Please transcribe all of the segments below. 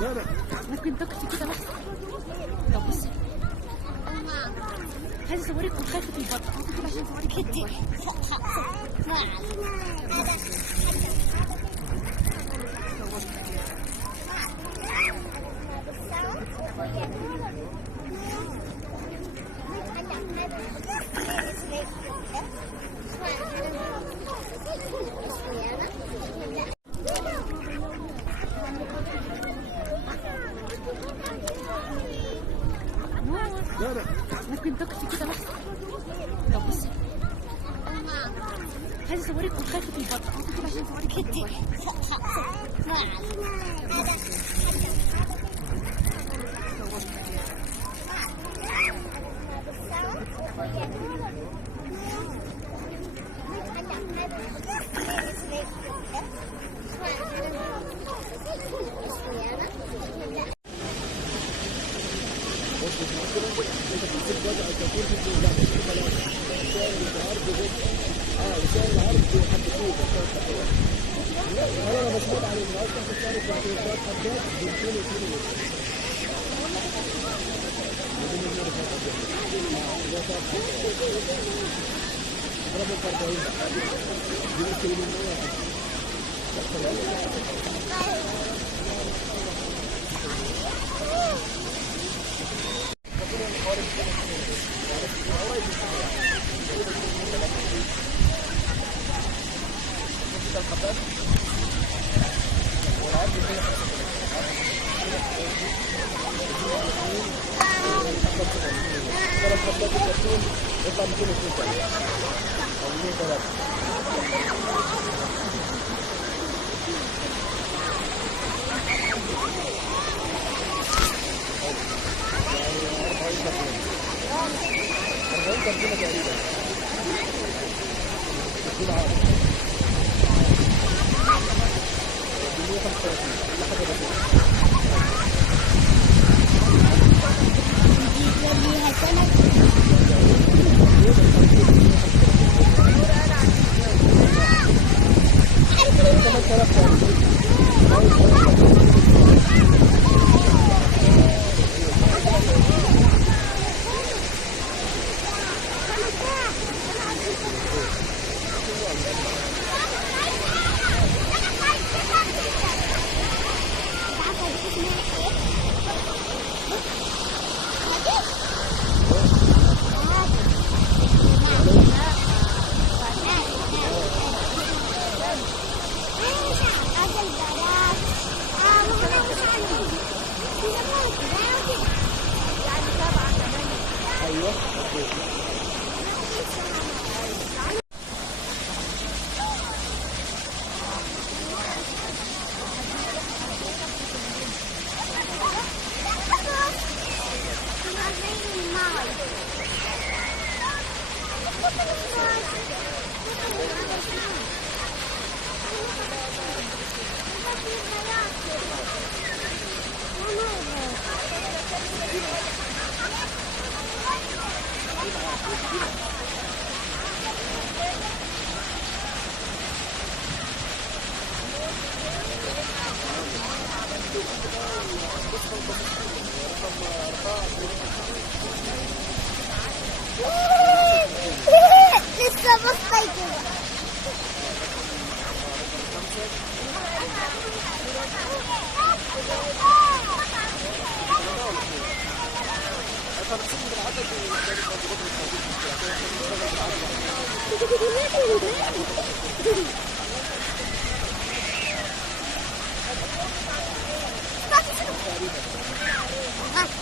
لا لا ممكن تكتي كده بس. طب بصي عايزه اصورك وخافه البطه. ممكن كده عشان اصورك حته. لا لا ممكن تكتي كده بس. طب بصي عايزه اصورك وخافه البطه. ممكن كده عشان اصورك حته. انا مسؤول عن الموقف الثاني في الحدود حداد بيكون يطلع 202 او 40 ترجمه تقريبا. تكون عارف 135 ولا حاجه بسيطه. ايوه لسه بستيقظ.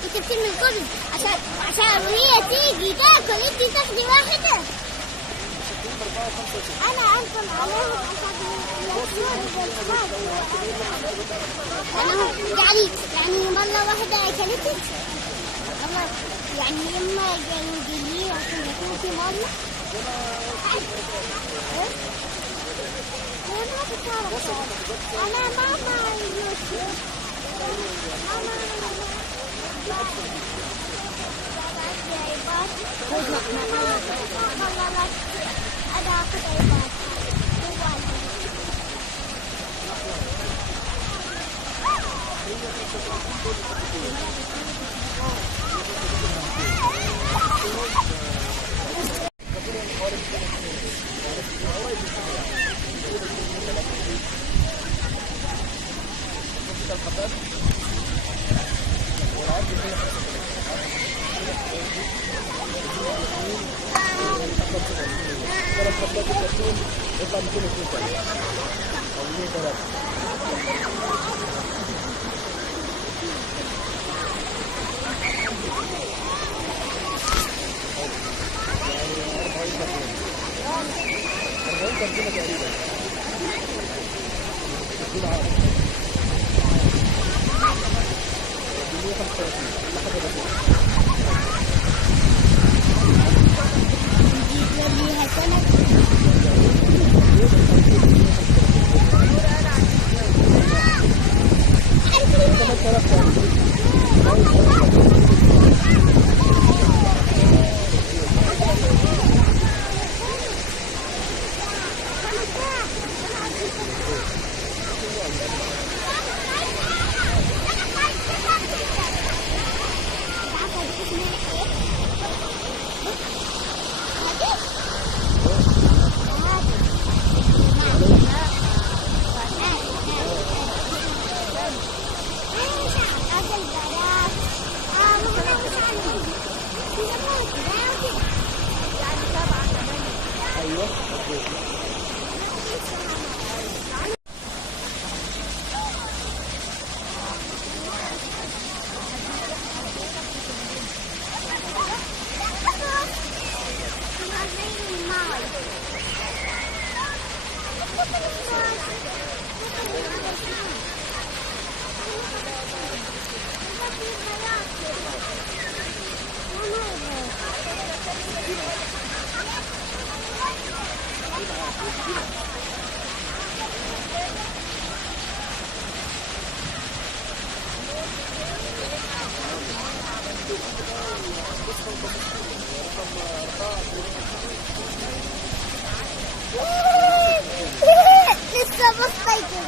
انت بترمي الكل عشان وهي تيجي تاكل انت تاخدي واحده. انا انقل عليهم يعني مرة واحدة اكلتك والله. يعني يما جايين عشان ياكلوكي مرة. انا ماما يوسف ماما ثلاث حبات الكرتون يطلع 202 سنة أو 203. يعني 40 كرتونة تقريبا. كرتون عادي. 135 حاجة بسيطة. ليها سنة لسه بسيطة.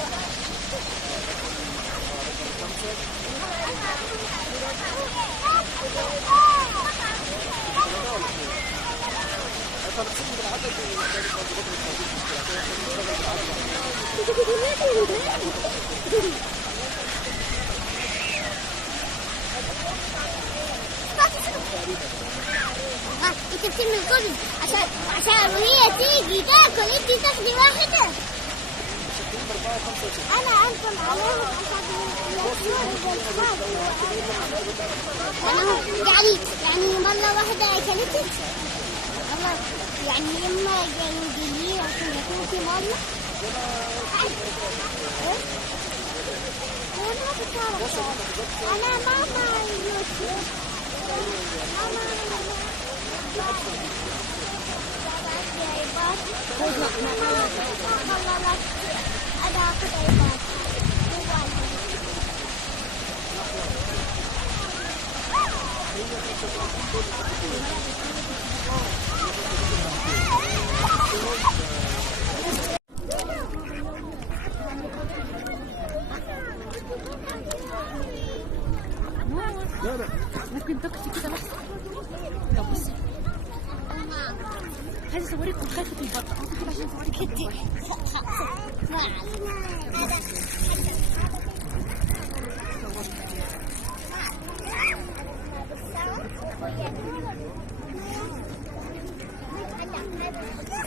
انت بترمي الكل عشان وهي تيجي تاكل انت تاخدي واحدة. انا انقل عليهم يعني مرة واحدة اكلتك والله، يعني لما جايين عشان يكون في مرة انا ماما ممكن تكتي كده بس. طب بصي عايزه اصورك وخايفه البطه كده عشان اصورك حته. Ada